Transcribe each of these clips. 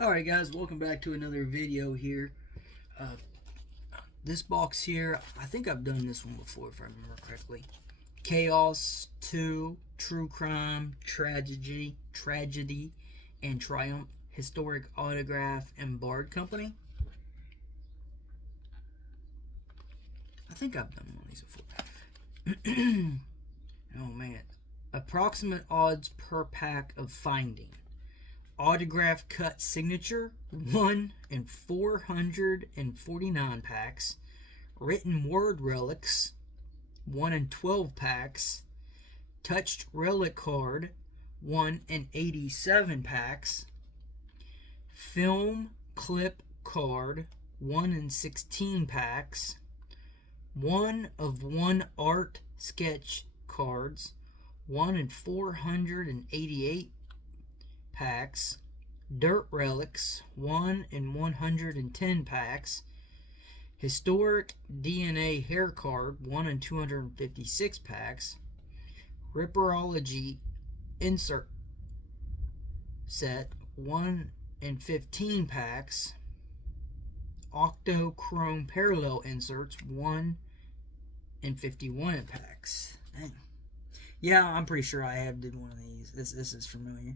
Alright guys, welcome back to another video here. This box here, I think I've done this one before if I remember correctly. Chaos2, True Crime, Tragedy, and Triumph, Historic Autograph and Bard Company. I think I've done one of these before. Oh man. Approximate odds per pack of finding. Autograph cut signature 1 in 449 packs. Written word relics 1 in 12 packs. Touched relic card 1 in 87 packs. Film clip card 1 in 16 packs. 1 of 1 art sketch cards 1 in 488 packs. Dirt relics 1 in 110 packs. Historic DNA hair card 1 in 256 packs. Ripperology insert set 1 in 15 packs. Octochrome parallel inserts 1 in 51 packs. Dang. Yeah, I'm pretty sure I have did one of these. This is familiar.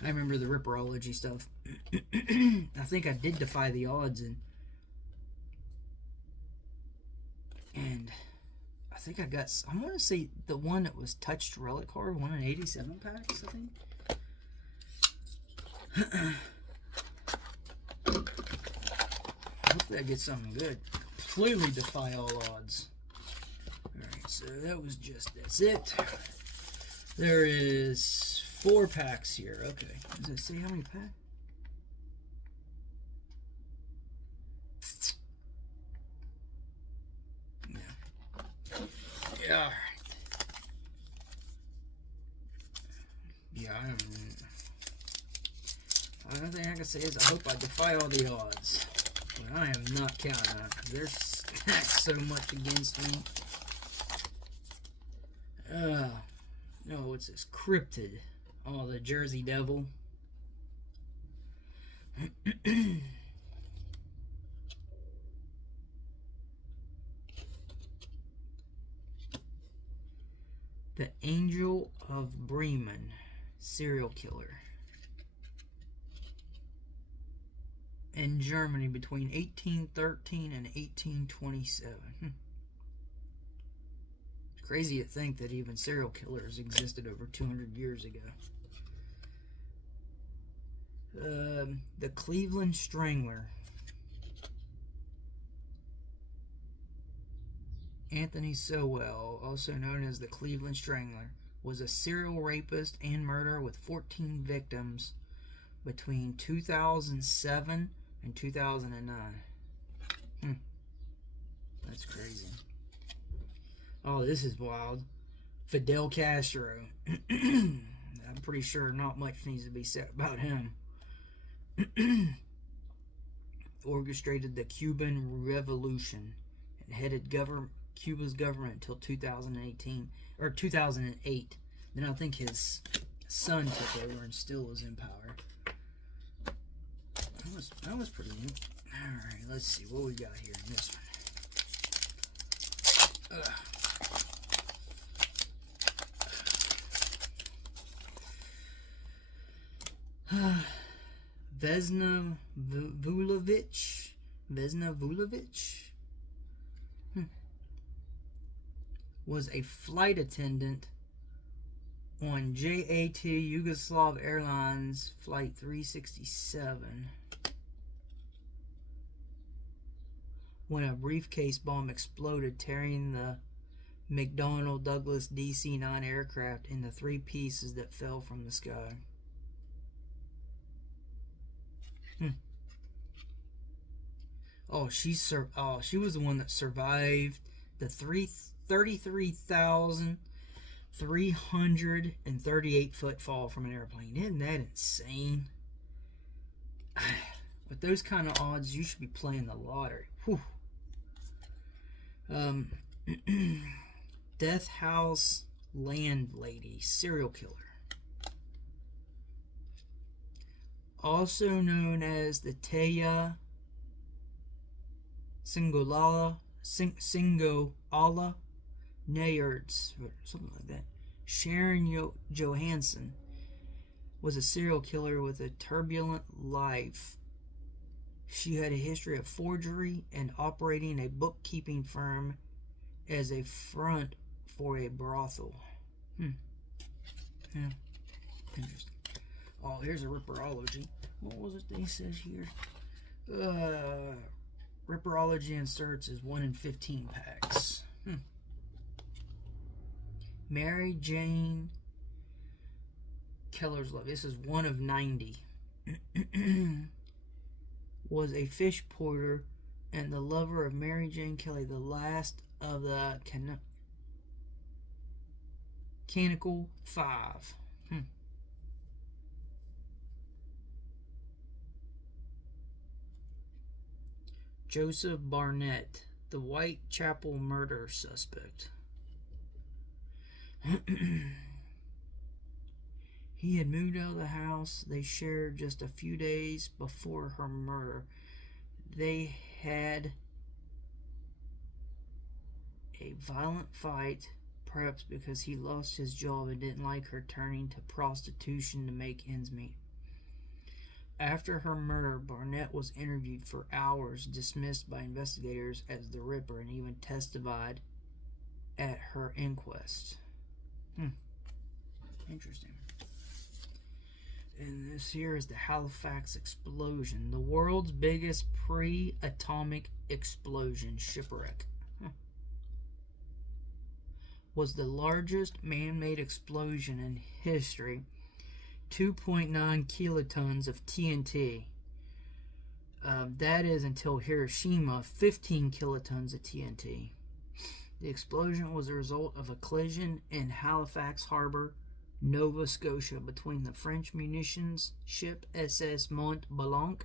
I remember the Ripperology stuff. I think I did Defy the Odds and I think I got, I want to say the one that was touched relic card, 1 in 87 packs, I think. Hopefully I get something good. Completely defy all odds. Alright, so that's it. There is 4 packs here. Okay. Does it say how many packs? No. Yeah, alright. Yeah, the only thing I can say is I hope I defy all the odds. But I am not counting on it because they're stacked so much against me. No, what's this? Cryptid. Oh, the Jersey Devil. The Angel of Bremen. Serial killer. In Germany between 1813 and 1827. It's crazy to think that even serial killers existed over 200 years ago. The Cleveland Strangler. Anthony Sowell, also known as the Cleveland Strangler, was a serial rapist and murderer with 14 victims between 2007 and 2009. That's crazy. Oh, this is wild. Fidel Castro. I'm pretty sure not much needs to be said about him. Orchestrated the Cuban Revolution and headed Cuba's government until 2018 or 2008. Then I think his son took over and still is in power. That was pretty neat. Alright, let's see what we got here in this one. Vesna Vulovic. Was a flight attendant on JAT Yugoslav Airlines Flight 367 when a briefcase bomb exploded, tearing the McDonnell Douglas DC-9 aircraft into 3 pieces that fell from the sky. Oh, she was the one that survived the 33,338 foot fall from an airplane. Isn't that insane? With those kind of odds, you should be playing the lottery. Whew. Death House Landlady, serial killer. also known as the Taya Singoala Nayards, or something like that. Sharon Johansson was a serial killer with a turbulent life. She had a history of forgery and operating a bookkeeping firm as a front for a brothel. Yeah, interesting. Oh, here's a Ripperology. What was it they said here? Ripperology inserts is 1 in 15 packs. Mary Jane Keller's Love. This is 1 of 90. Was a fish porter and the lover of Mary Jane Kelly, the last of the Canonical Five. Joseph Barnett, the Whitechapel murder suspect. He had moved out of the house they shared just a few days before her murder. They had a violent fight, perhaps because he lost his job and didn't like her turning to prostitution to make ends meet. After her murder, Barnett was interviewed for hours, dismissed by investigators as the Ripper, and even testified at her inquest. Interesting. And this here is the Halifax explosion, the world's biggest pre-atomic explosion shipwreck. Was the largest man-made explosion in history. 2.9 kilotons of TNT. That is until Hiroshima, 15 kilotons of TNT. The explosion was a result of a collision in Halifax Harbor, Nova Scotia, between the French munitions ship SS Mont Blanc,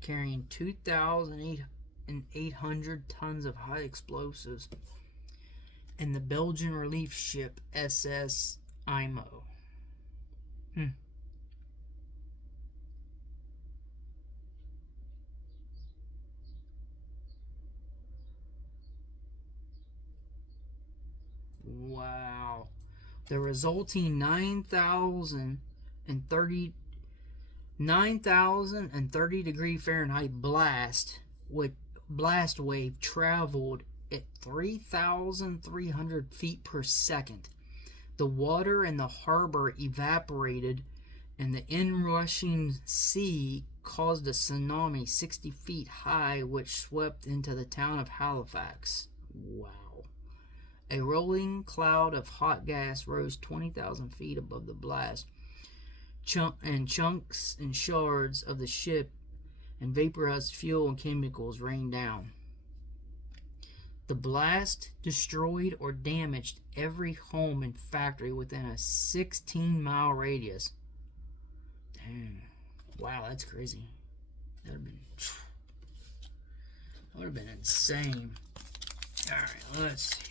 carrying 2,800 tons of high explosives, and the Belgian relief ship SS Imo. Wow. The resulting 9,030 degree Fahrenheit blast wave traveled at 3,300 feet per second. The water in the harbor evaporated, and the inrushing sea caused a tsunami 60 feet high, which swept into the town of Halifax. Wow. A rolling cloud of hot gas rose 20,000 feet above the blast. Chunks and shards of the ship and vaporized fuel and chemicals rained down. The blast destroyed or damaged every home and factory within a 16-mile radius. Dang. Wow, that's crazy. That would have been insane. Alright, let's see here.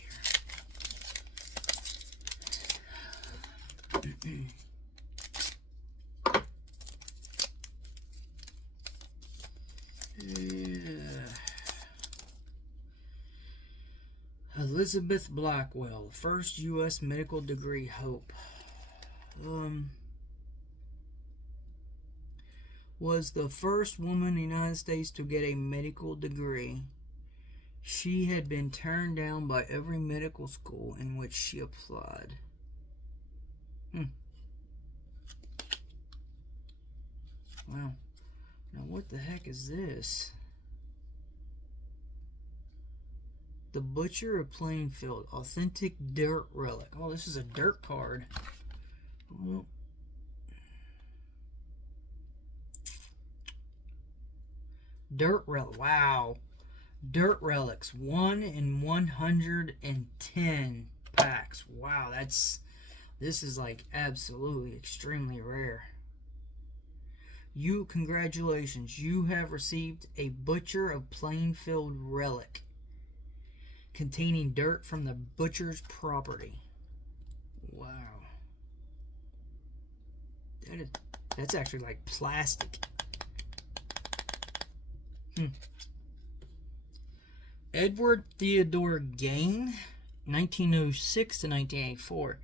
Elizabeth Blackwell, first U.S. medical degree hope. Was the first woman in the United States to get a medical degree. She had been turned down by every medical school in which she applied. Wow. Now what the heck is this? The Butcher of Plainfield, authentic dirt relic. Oh, this is a dirt card. Well, dirt relic. Wow. Dirt relics. 1 in 110 packs. Wow, this is like absolutely extremely rare. Congratulations. You have received a Butcher of Plainfield relic containing dirt from the butcher's property. Wow. That's actually like plastic. Edward Theodore Gain, 1906 to 1984,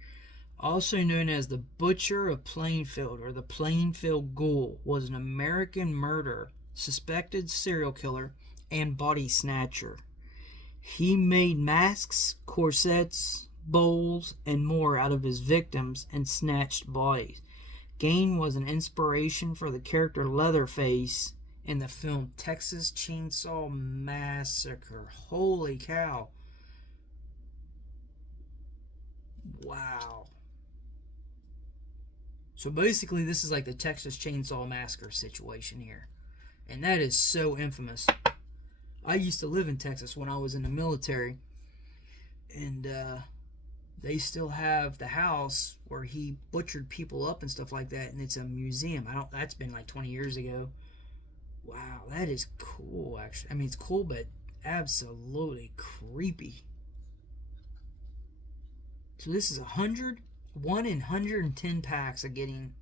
also known as the Butcher of Plainfield or the Plainfield Ghoul, was an American murderer, suspected serial killer, and body snatcher. He made masks, corsets, bowls, and more out of his victims and snatched bodies. Gain was an inspiration for the character Leatherface in the film Texas Chainsaw Massacre. Holy cow. Wow. So basically, this is like the Texas Chainsaw Massacre situation here. And that is so infamous. I used to live in Texas when I was in the military. And they still have the house where he butchered people up and stuff like that. And it's a museum. That's been like 20 years ago. Wow, that is cool, actually. I mean, it's cool, but absolutely creepy. So this is 1 in 110 packs of getting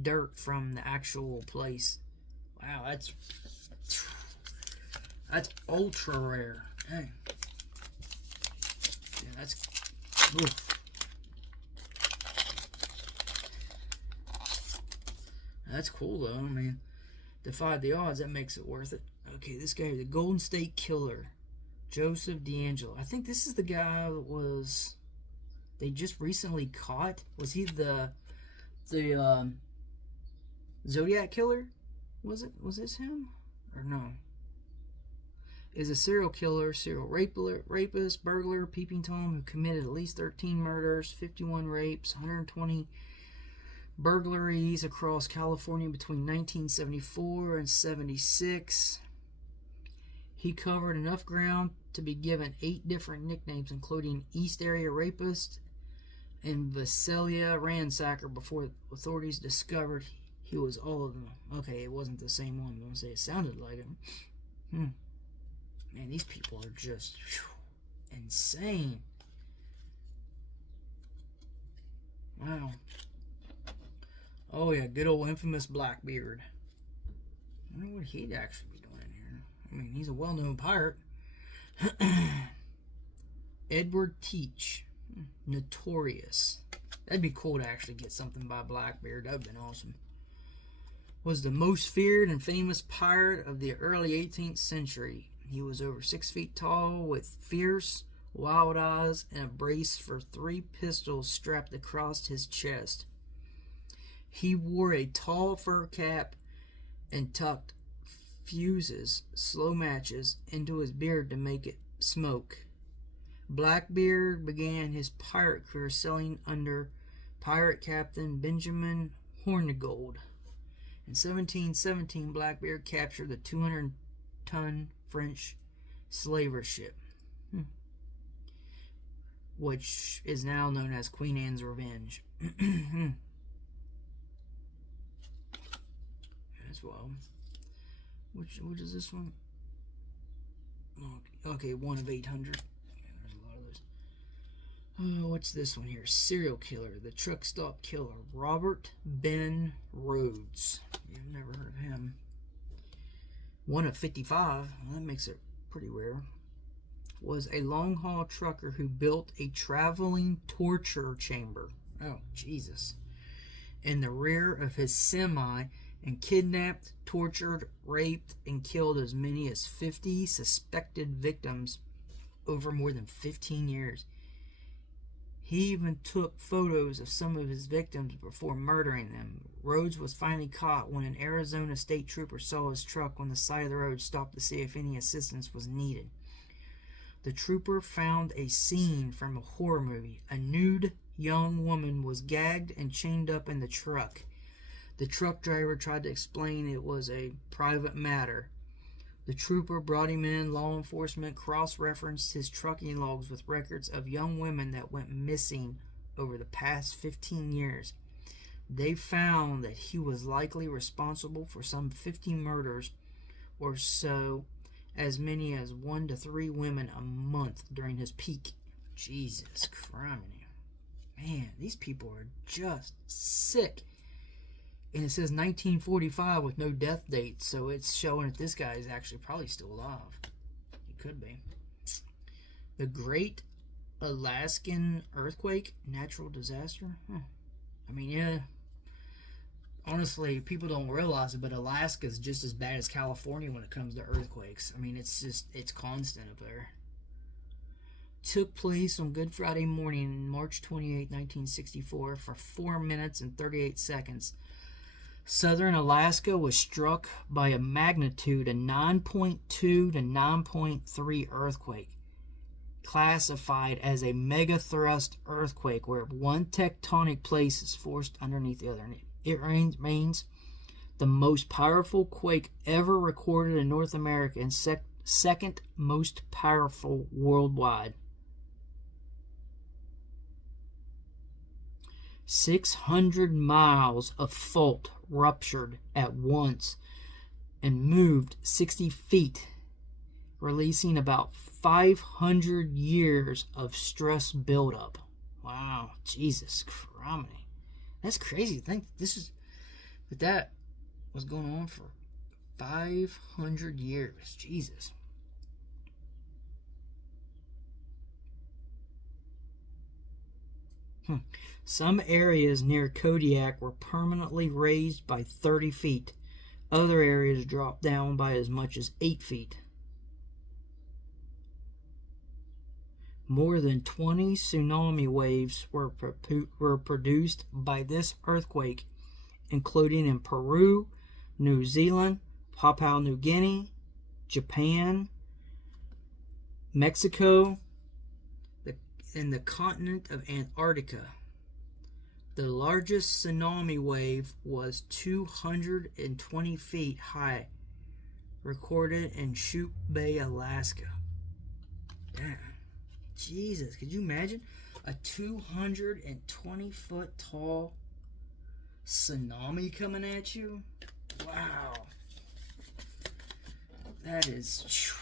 dirt from the actual place. Wow, that's ultra rare. Dang. Yeah, that's... Oof. That's cool, though. I mean, defied the odds. That makes it worth it. Okay, this guy, the Golden State Killer, Joseph D'Angelo. I think this is the guy that was... They just recently caught. Was he the Zodiac Killer? Was this him? Or no? Is a serial killer, serial rapist, burglar, peeping Tom who committed at least 13 murders, 51 rapes, 120 burglaries across California between 1974 and 76. He covered enough ground to be given 8 different nicknames, including East Area Rapist and Visalia Ransacker, before authorities discovered he was all of them. Okay, it wasn't the same one. I'm going to say it sounded like him. Man, these people are just insane. Wow. Oh yeah, good old infamous Blackbeard. I wonder what he'd actually be doing here. I mean, he's a well-known pirate. Edward Teach. Notorious. That'd be cool to actually get something by Blackbeard. That would have been awesome. Was the most feared and famous pirate of the early 18th century. He was over 6 feet tall with fierce, wild eyes and a brace for 3 pistols strapped across his chest. He wore a tall fur cap and tucked fuses, slow matches, into his beard to make it smoke. Blackbeard began his pirate career sailing under pirate captain Benjamin Hornigold. In 1717, Blackbeard captured the 200-ton French slaver ship, which is now known as Queen Anne's Revenge. As well. Which is this one? Okay, 1 of 800. There's a lot of those. What's this one here? Serial killer, the truck stop killer, Robert Ben Rhodes. You've never heard of him. 1 of 55. Well, that makes it pretty rare. Was a long haul trucker who built a traveling torture chamber. Oh, Jesus. In the rear of his semi, and kidnapped, tortured, raped, and killed as many as 50 suspected victims over more than 15 years. He even took photos of some of his victims before murdering them. Rhodes was finally caught when an Arizona state trooper saw his truck on the side of the road, stopped to see if any assistance was needed. The trooper found a scene from a horror movie. A nude young woman was gagged and chained up in the truck. The truck driver tried to explain it was a private matter. The trooper brought him in. Law enforcement cross-referenced his trucking logs with records of young women that went missing over the past 15 years. They found that he was likely responsible for some 50 murders or so, as many as 1 to 3 women a month during his peak. Jesus Christ. Man, these people are just sick. And it says 1945 with no death date, so it's showing that this guy is actually probably still alive. He could be. The Great Alaskan Earthquake, natural disaster. I mean, yeah. Honestly, people don't realize it, but Alaska is just as bad as California when it comes to earthquakes. I mean, it's constant up there. Took place on Good Friday morning, March 28, 1964, for 4 minutes and 38 seconds. Southern Alaska was struck by a magnitude of 9.2 to 9.3 earthquake, classified as a megathrust earthquake, where one tectonic plate is forced underneath the other. It remains the most powerful quake ever recorded in North America and second most powerful worldwide. 600 miles of fault ruptured at once and moved 60 feet, releasing about 500 years of stress buildup. Wow, Jesus Christ. That's crazy to think that was going on for 500 years. Jesus. Some areas near Kodiak were permanently raised by 30 feet. Other areas dropped down by as much as 8 feet. More than 20 tsunami waves were produced by this earthquake, including in Peru, New Zealand, Papua New Guinea, Japan, Mexico, and the continent of Antarctica. The largest tsunami wave was 220 feet high, recorded in Shute Bay, Alaska. Damn. Jesus, could you imagine a 220 foot tall tsunami coming at you? Wow. That is...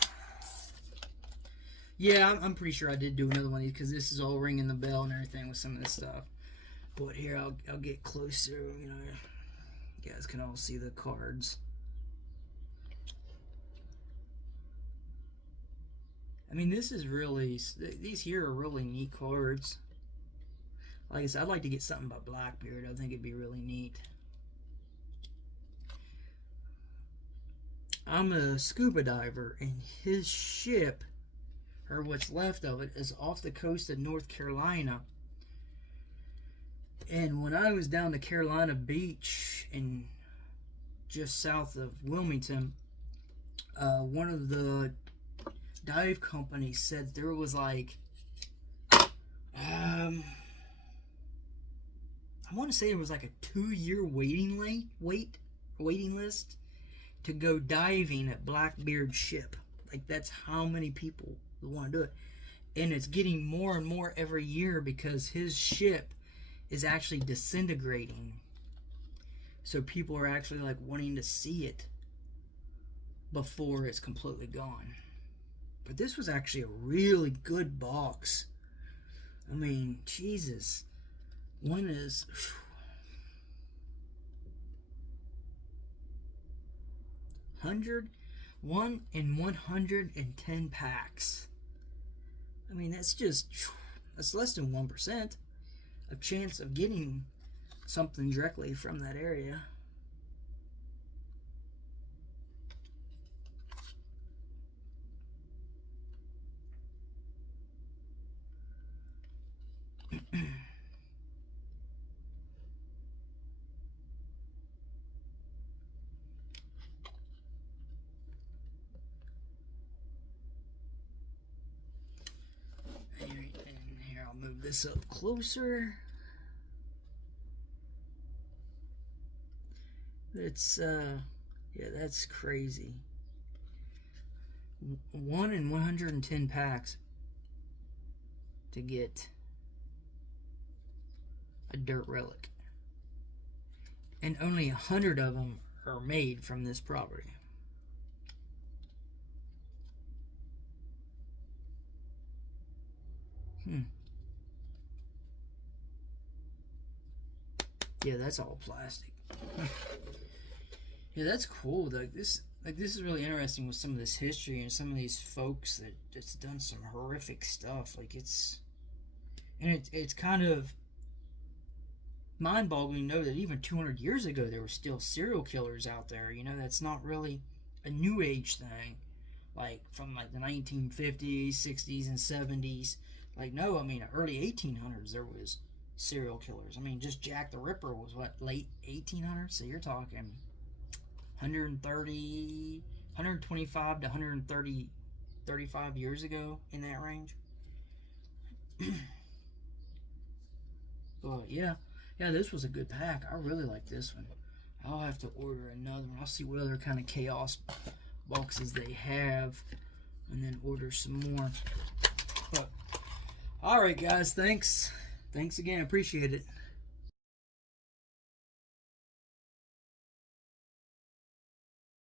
Yeah, I'm pretty sure I did do another one of these because this is all ringing the bell and everything with some of this stuff. But here, I'll get closer, you know. You guys can all see the cards. I mean, this is really... These here are really neat cards. Like I said, I'd like to get something by Blackbeard. I think it'd be really neat. I'm a scuba diver, and his ship, or what's left of it, is off the coast of North Carolina. And when I was down to Carolina Beach, and just south of Wilmington, one of the dive companies said there was like, I want to say it was like a 2-year waiting list to go diving at Blackbeard's ship. Like, that's how many people want to do it. And it's getting more and more every year because his ship is actually disintegrating. So people are actually like wanting to see it before it's completely gone. But this was actually a really good box. I mean, Jesus. One is... 1 in 110 packs. I mean, that's less than 1% of chance of getting something directly from that area. And here, I'll move this up closer. It's yeah, that's crazy. 1 in 110 packs to get a dirt relic, and only 100 of them are made from this property. Yeah, that's all plastic. Yeah, that's cool. Like this is really interesting with some of this history and some of these folks that's done some horrific stuff. Like it's kind of mind-boggling to know that even 200 years ago there were still serial killers out there. You know, that's not really a new age thing, like from like the 1950s, 60s, and 70s. Like no, I mean early 1800s there was serial killers. I mean just Jack the Ripper was what, late 1800s. So you're talking 130, 125 to 130, 35 years ago, in that range. But yeah, this was a good pack. I really like this one. I'll have to order another one. I'll see what other kind of chaos boxes they have, and then order some more. But all right, guys, thanks again. Appreciate it.